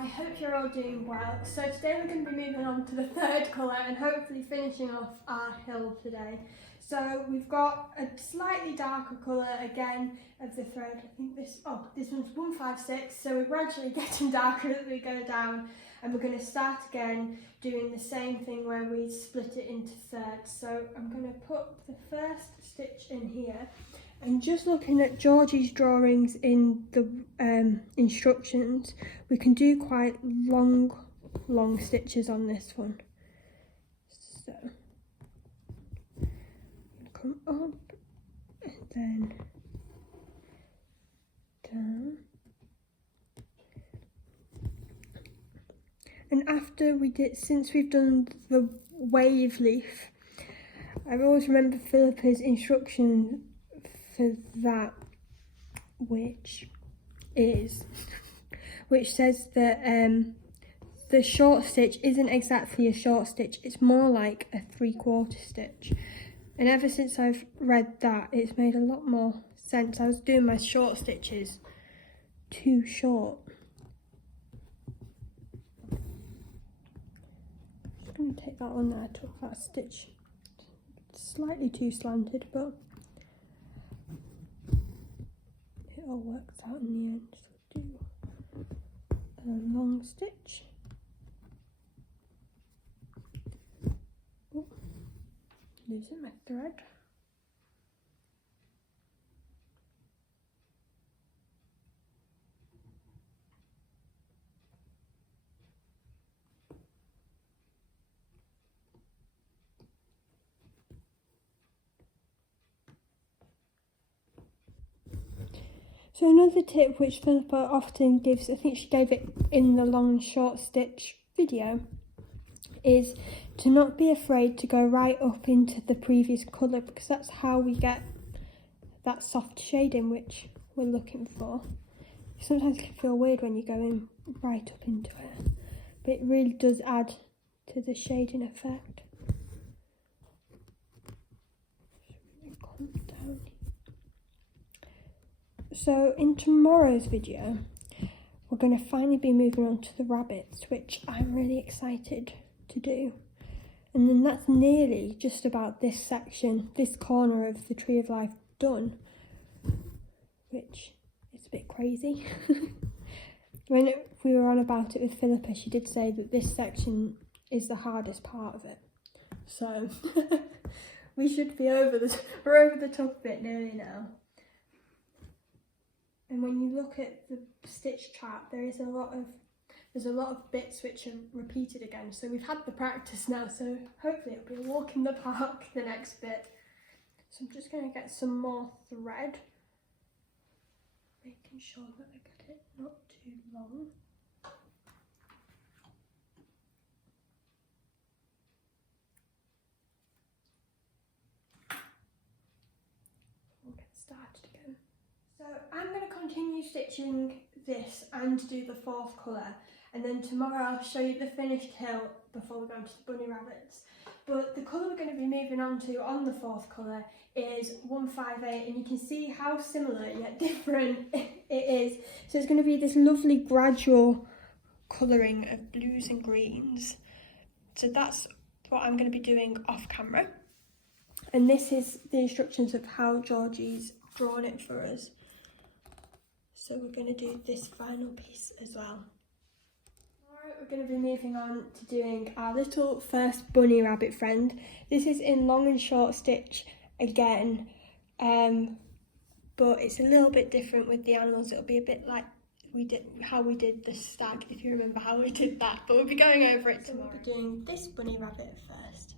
I hope you're all doing well. So today we're going to be moving on to the third colour and hopefully finishing off our hill today. So we've got a slightly darker colour again of the thread. I think this one's 156, so we're gradually getting darker as we go down, and we're going to start again doing the same thing where we split it into thirds. So I'm going to put the first stitch in here. And just looking at Georgie's drawings in the instructions, we can do quite long stitches on this one. So, come up and then down. And after since we've done the wave leaf, I always remember Philippa's instruction for that, which says that the short stitch isn't exactly a short stitch, it's more like a 3/4 stitch. And ever since I've read that, it's made a lot more sense. I was doing my short stitches too short. I'm just going to take that one there. I took that stitch slightly too slanted, but it all works out in the end. So do a long stitch. Oh, losing my thread. So another tip which Philippa often gives, I think she gave it in the long and short stitch video, is to not be afraid to go right up into the previous colour, because that's how we get that soft shading which we're looking for. Sometimes it can feel weird when you're going right up into it, but it really does add to the shading effect. So in tomorrow's video, we're going to finally be moving on to the rabbits, which I'm really excited to do. And then that's nearly just about this section, this corner of the Tree of Life done, which is a bit crazy. When we were on about it with Philippa, she did say that this section is the hardest part of it. So we should be we're over the top bit nearly now. And when you look at the stitch chart, there's a lot of bits which are repeated again. So we've had the practice now, so hopefully it'll be a walk in the park, the next bit. So I'm just going to get some more thread, making sure that I get it not too long. We'll get started again. So I'm going to continue stitching this and do the fourth colour, and then tomorrow I'll show you the finished hill before we go on to the bunny rabbits. But the colour we're going to be moving on to on the fourth colour is 158, and you can see how similar yet different it is. So it's going to be this lovely gradual colouring of blues and greens. So that's what I'm going to be doing off camera. And this is the instructions of how Georgie's drawn it for us. So we're going to do this final piece as well. Alright, we're going to be moving on to doing our little first bunny rabbit friend. This is in long and short stitch again, but it's a little bit different with the animals. It'll be a bit like how we did the stag, if you remember how we did that, but we'll be going over it tomorrow. So we'll be doing this bunny rabbit first.